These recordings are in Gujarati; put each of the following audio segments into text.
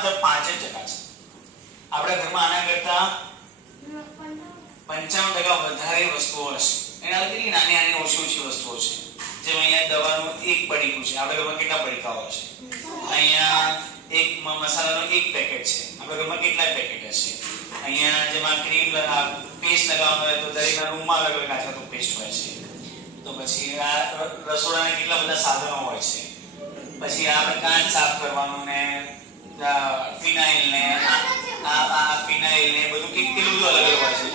માત્ર 5% છે. આપણા ઘરમાં આના કરતા 95% વધારે વસ્તુઓ હશે. એના કેટલી નાની નાની ઓછી ઓછી વસ્તુઓ છે. જેમ અહીંયા દવાનું એક પડીકું છે. આપણા ઘરમાં કેટલા પડીકાઓ હશે? અહીંયા એક મસાલાનો એક પેકેટ છે. આપણા ઘરમાં કેટલા પેકેટ હશે? અહીંયા જેમાં ક્રીમ પેસ્ટ લગાવવાનો હોય તો દરેકના રૂમમાં અલગ અલગ આટલા તો પેસ્ટ હોય છે. તો પછી આ રસોડાના કેટલા બધા સાધનો હોય છે. પછી આપણે કાચ સાફ કરવાનું ને ફિનાઇલ ને આ ફિનાઇલ ને બધું કેટલું બધું અલગ અલગ હોય છે.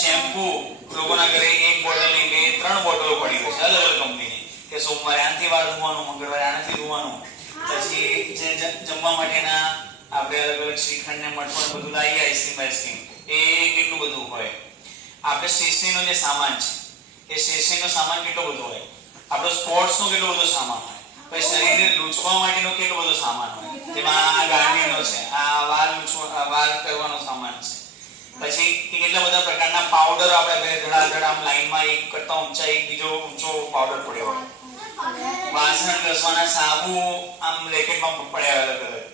શેમ્પૂ લોકોના ઘરે એક બોટલ ની બે 3 બોટલો પડી હોય છે અલગ અલગ કંપનીની, કે સોમવારે આનાથી વાળ ધોવાનું, મંગળવારે આનાથી ધોવાનું. પછી જે જમવા માટેના આપણે અલગ અલગ શ્રીખંડ ને મઠ બધું લાવીએ, આઈસ્ક્રીમ એ કેટલું બધું હોય. આપણે સ્ટેશનરીનો જે સામાન છે એ સ્ટેશનરીનો સામાન કેટલો બધો હોય. આપણો સ્પોર્ટ્સનો કેટલો બધો સામાન હોય. પછી શરીરને લૂછવા માટેનો કેટલો બધો સામાન હોય. જેમાં આ ગાર્નિયરનો છે, આ વાળ કરવાનો સામાન છે. પછી કેટલા બધા પ્રકારના પાવડર આપણે ઘરે ધડાધડ આમ લાઈનમાં એક કરતા ઊંચા એક બીજો ઊંચો પાવડર પડ્યો હોય. વાસણ ઘસવાના સાબુ આમ રેકેટમાં પડ્યા અલગ અલગ.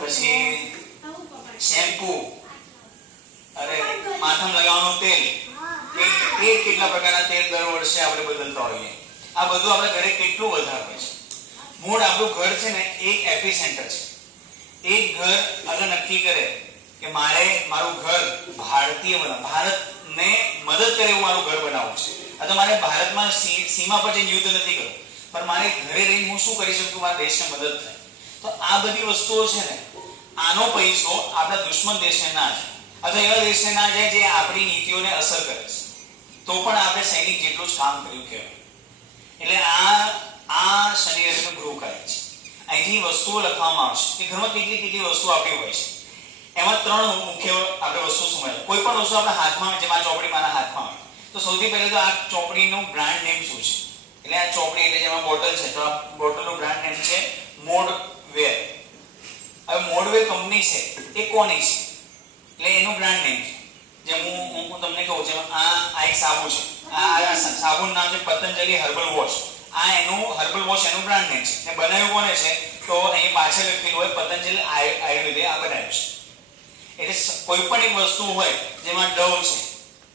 પછી શેમ્પૂ, અરે માથામાં લગાવવાનું તેલ, એ કેટલા પ્રકારના તેલ દર વર્ષે આપણે બદલતા હોઈએ. આ બધું આપણે ઘરે કેટલું વધારે હોય છે. મૂળ આપણું ઘર છે ને એક એપિસેન્ટર છે. એક ઘર અગર નક્કી કરે કે મારું ઘર ભારતીય બનાવ, ભારતને મદદ કરે એવું મારું ઘર બનાવવું છે, અથવા મારે ભારતમાં સીમા પર જઈને યુદ્ધ નથી કરવું, પણ મારે ઘરે રહીને હું શું કરી શકું મારા દેશને મદદ થાય. તો આ બધી વસ્તુઓ છે ને, આનો પૈસો આપણા દુશ્મન દેશને ના જાય, અથવા એવા દેશને ના જાય જે આપણી નીતિઓને અસર કરે છે. તો પણ આપણે સૈનિક જેટલું જ કામ કર્યું કહેવાય. એટલે આ શનિ રવિનું ગૃહ કાર્ય છે. અહીંથી વસ્તુઓ લખવામાં આવશે કે ઘરમાં કેટલી કેટલી વસ્તુ આપણી હોય છે. એમાં 3 મુખ્ય આપણે વસ્તુ સમજાય. કોઈ પણ વસ્તુ આપણા હાથમાં, જેમ આ ચોપડી મારા હાથમાં હોય, તો સૌથી પહેલા તો આ ચોપડીનું બ્રાન્ડ નેમ શું છે. એટલે આ ચોપડી એટલે જેમાં બોટલ છે, તો આ બોટલનું બ્રાન્ડ નેમ છે મોડવેર. હવે મોડવેર કંપની છે એ કોની છે, એટલે એનું બ્રાન્ડ નેમ છે. જેમ હું તમને કહું, જેમ આ એક સાબુ છે, આ સાબુનું નામ છે પતંજલિ હર્બલ વોશ. આ એનું હર્બલ વોશ એનું બ્રાન્ડ નેમ છે. ને બનાવ્યું કોને છે, તો અહીં પાછળ લખેલું હોય પતંજલિ આયુર્વેદે આ બનાવ્યું છે. એટલે કોઈ પણ એક વસ્તુ હોય, જેમાં ડવ છે,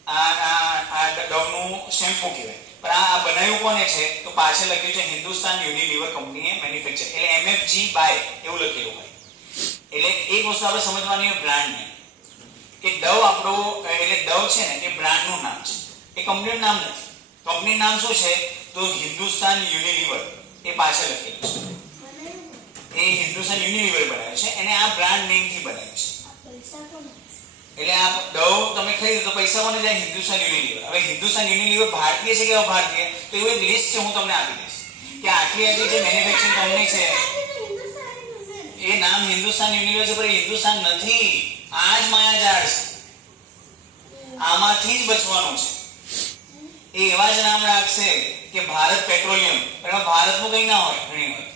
આ ડવનું શેમ્પુ કહેવાય, પણ આ બનાવ્યું કોને છે, તો પાછળ લખ્યું છે હિન્દુસ્તાન યુનિલિવર કંપનીએ મેન્યુફેક્ચર, એટલે MFG બાય એવું લખેલું હોય. એટલે એક વસ્તુ આપણે સમજવાની હોય બ્રાન્ડ નેમ, કે ડવ આપણો એટલે ડવ છે ને એ બ્રાન્ડનું નામ છે, એ કંપનીનું નામ નથી. કંપનીનું નામ શું છે, તો હિન્દુસ્તાન યુનિલિવર એ પાછળ લખેલું છે. એ હિન્દુસ્તાન યુનિલિવર બનાવ્યું છે, એને આ બ્રાન્ડ નેમથી બનાવ્યું છે. એટલે આ ડવ તમે ખરીદો તો પૈસા કોને જાય, હિન્દુસ્તાન યુનિલિવર. હવે હિન્દુસ્તાન યુનિલિવર ભારતીય છે કે અભારતીય, તો એવું એક લિસ્ટ છે, હું તમને આપી દઈશ કે આટલી જે મેન્યુફેક્ચરિંગ કંપની છે એ નામ હિન્દુસ્તાન યુનિલિવર છે, પણ એ હિન્દુસ્તાન નથી. આ જ માયાજાળ છે, આમાંથી જ બચવાનું છે. એ એવા જ નામ રાખશે કે ભારત પેટ્રોલિયમ, પણ ભારતનું કંઈ ના હોય ઘણી વાર.